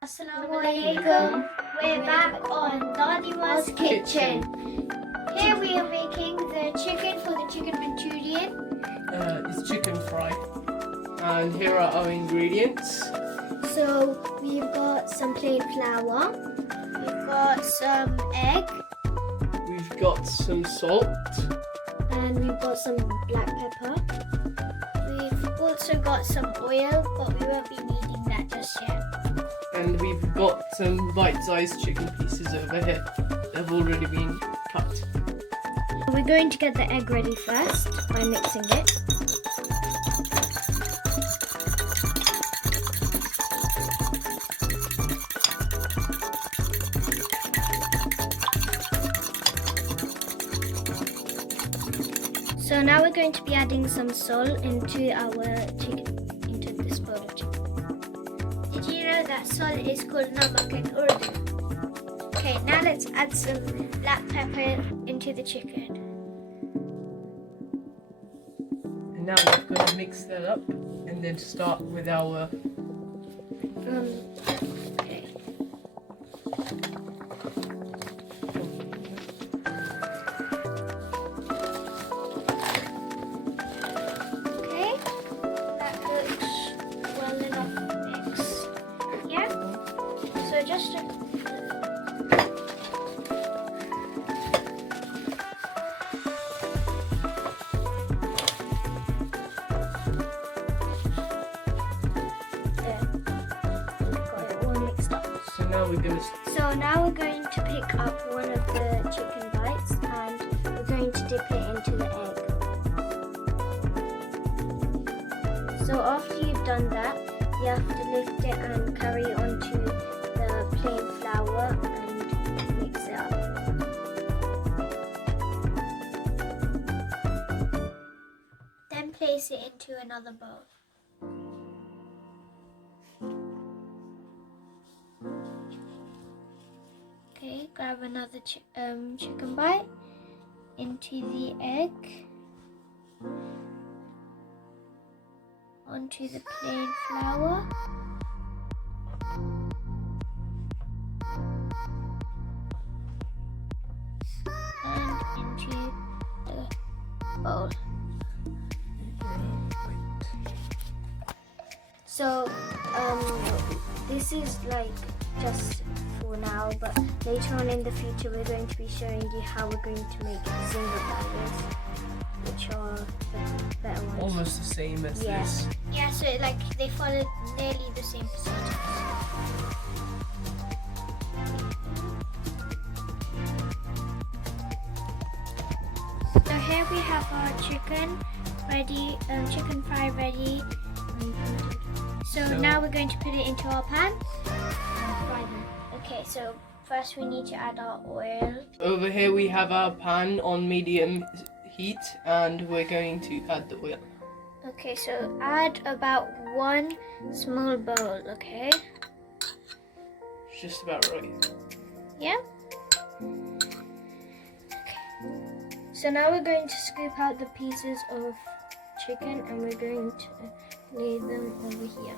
Assalamualaikum. We're back on DADIMAS kitchen. Here we are making the chicken for the chicken manchurian. It's chicken fry. And here are our ingredients. So we've got some plain flour. We've got some egg. We've got some salt. And we've got some black pepper. We've also got some oil, but we won't be needing that just yet. And we've got some bite-sized chicken pieces over here. They've already been cut. We're going to get the egg ready first by mixing it. So now we're going to be adding some salt into our chicken, into this bowl of chicken. Did you know that salt is called namak in Urdu? Okay, now let's add some black pepper into the chicken. And now we're going to mix that up and then start with our... Okay. Okay, that looks well enough mixed. Yeah? So just So now we're going to pick up one of the chicken bites and we're going to dip it into the egg. So after you've done that, you have to lift it and carry it onto the plain flour and mix it up. Then place it into another bowl. Okay, grab another chicken bite into the egg, onto the plain flour, and into the bowl. So this is like just for now, but later on in the future we're going to be showing you how we're going to make single burgers, which are the better ones. Almost the same as this. Yeah, so like they follow nearly the same procedures. So here we have our chicken ready, chicken fry ready. So now we're going to put it into our pan and fry them. Okay, so first we need to add our oil. Over here we have our pan on medium heat and we're going to add the oil. Okay, so add about 1 small bowl, okay? Just about right. Yeah? Okay. So now we're going to scoop out the pieces of chicken and we're going to lay them over here.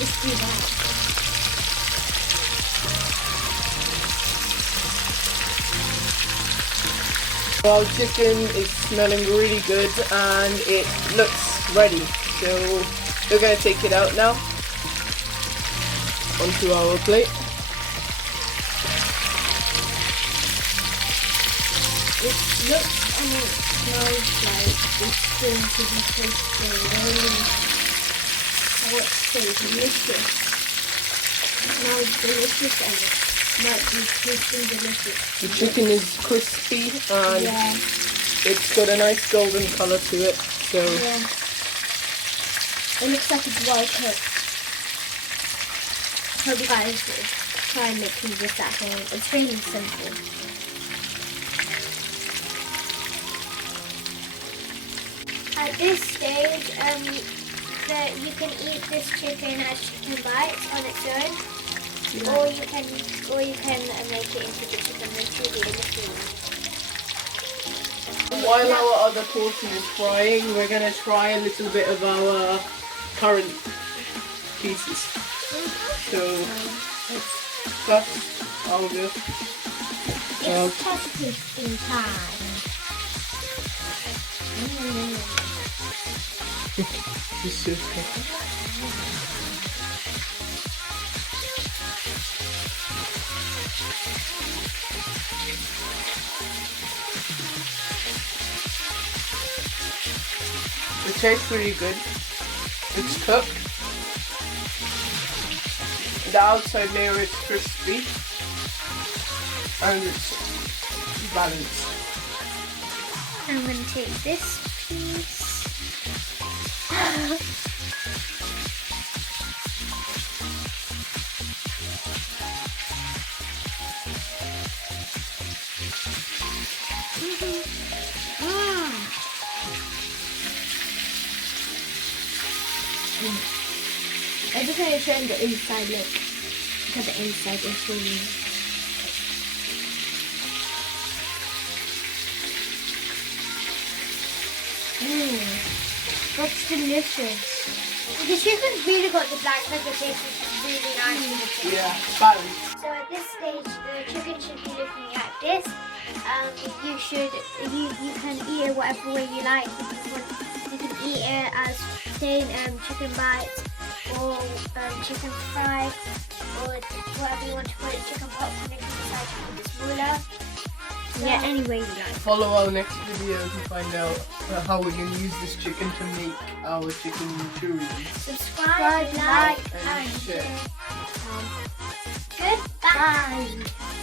Let's do that. Our chicken is smelling really good and it looks ready. So we're going to take it out now onto our plate. It looks and it smells like it's going to be tasty. Oh, it's so delicious. It smells delicious and might be tasting delicious. The chicken is crispy and Yeah. it's got a nice golden colour to it. So Yeah. It looks like it's well cooked. Hope you guys try making this at home. It's really simple. At this stage, you can eat this chicken as chicken bites on its own, or you can make it into the chicken manchurian if you want. while our other portion is frying, we're gonna try a little bit of our current pieces. So first, I'll just It's test tasting time. this is it tastes really good. It's cooked. The outside layer is crispy and it's balanced. I'm going to take this piece. I just want to show you the inside look. Look at the inside, it's really that's delicious. The chicken's really got the black pepper taste, which is really nice in the chicken. Yeah, balanced. So at this stage, the chicken should be looking like this. You can eat it whatever way you like. You can eat it as plain chicken bites, or chicken fry, or whatever you want to put it, chicken popcorn if you decide to put it smaller. Yeah, any way you like. Follow our next video to find out how we can use this chicken to make our chicken manchurian. Subscribe, like, and and share. share. Goodbye.